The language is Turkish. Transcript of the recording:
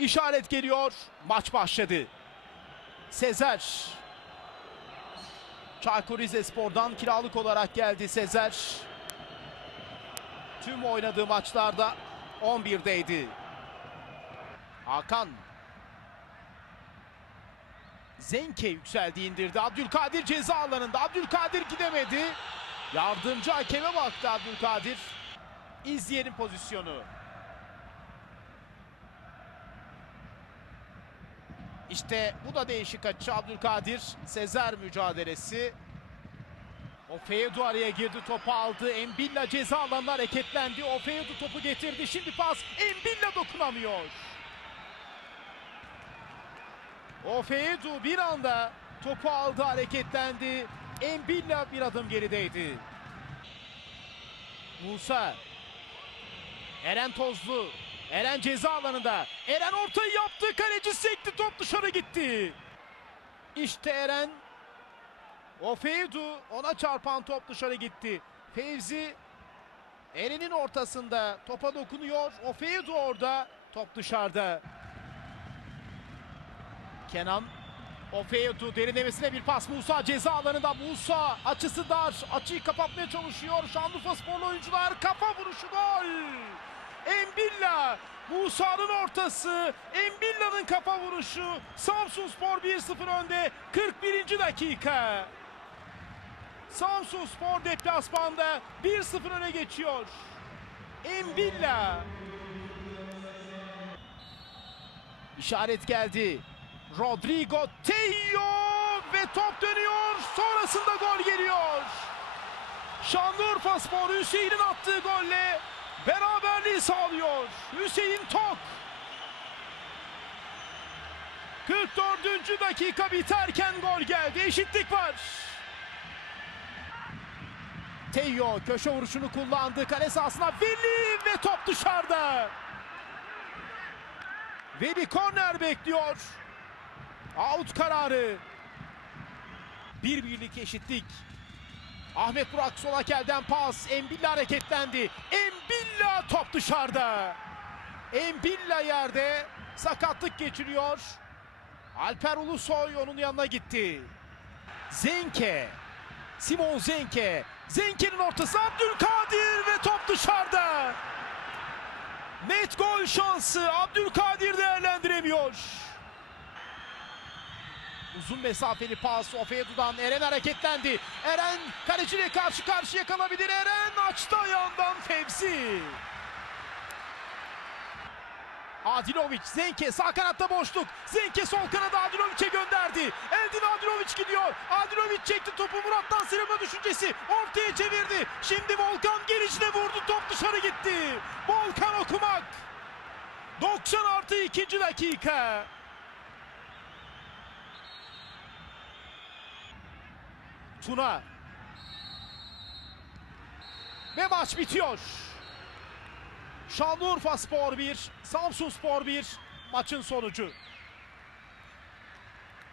İşaret geliyor. Maç başladı. Sezer. Çaykur Rizespor'dan kiralık olarak geldi Sezer. Tüm oynadığı maçlarda 11'deydi. Hakan. Zenke yükseldi indirdi. Abdülkadir ceza alanında. Abdülkadir gidemedi. Yardımcı hakeme baktı Abdülkadir. İzleyelim pozisyonu. İşte bu da değişik açı Abdülkadir. Sezer mücadelesi. Ofeyedu araya girdi topu aldı. Embilla ceza alanına hareketlendi. Ofeyedu topu getirdi. Şimdi pas. Embilla dokunamıyor. Ofeyedu bir anda topu aldı hareketlendi. Embilla bir adım gerideydi. Musa. Eren Tozlu. Eren ceza alanında. Eren ortayı yaptı. Kaleci sekti. Top dışarı gitti. İşte Eren. Ofeyidu ona çarpan top dışarı gitti. Fevzi Eren'in ortasında topa dokunuyor. Ofeyidu orada. Top dışarıda. Kenan Ofeyidu derinlemesine bir pas. Musa ceza alanında. Musa açısı dar. Açıyı kapatmaya çalışıyor. Şanlıurfa sporlu oyuncular. Kafa vuruşu gol. Musa'nın ortası. Embilla'nın kafa vuruşu. Samsun Spor 1-0 önde. 41. dakika. Samsun Spor deplasmanda 1-0 öne geçiyor. Embilla. İşaret geldi. Rodrigo Tejo ve top dönüyor. Sonrasında gol geliyor. Şanlıurfa Spor Hüseyin'in attığı golle beraberliği sağlıyor. Hüseyin Tok. 44. dakika biterken gol geldi. Eşitlik var. Teyo köşe vuruşunu kullandı. Kale sahasına Veli ve top dışarıda. Veli korner bekliyor. Out kararı. Bir birlik eşitlik. Ahmet Burak sol hakelden pas. Embilla hareketlendi. Embilla top dışarıda. Embilla yerde sakatlık geçiriyor. Alper Ulusoy onun yanına gitti. Zenke. Simon Zenke. Zenke'nin ortası Abdülkadir ve top dışarıda. Net gol şansı Abdülkadir değerlendiremiyor. Uzun mesafeli pas Ofeyedu'dan Eren hareketlendi. Eren kaleciyle karşı karşıya kalabilir. Eren açtı ayağından Fevzi. Adilovic, Zenke sağ kanatta boşluk. Zenke sol kanada Adilovic'e gönderdi. Eldin Adilovic gidiyor. Adilovic çekti topu Murat'tan sıyrılma düşüncesi. Ortaya çevirdi. Şimdi Volkan gelişine vurdu. Top dışarı gitti. Volkan okumak. 90 artı 2. dakika. Tuna. Ve maç bitiyor. Şanlıurfa Spor 1, Samsun Spor 1 maçın sonucu.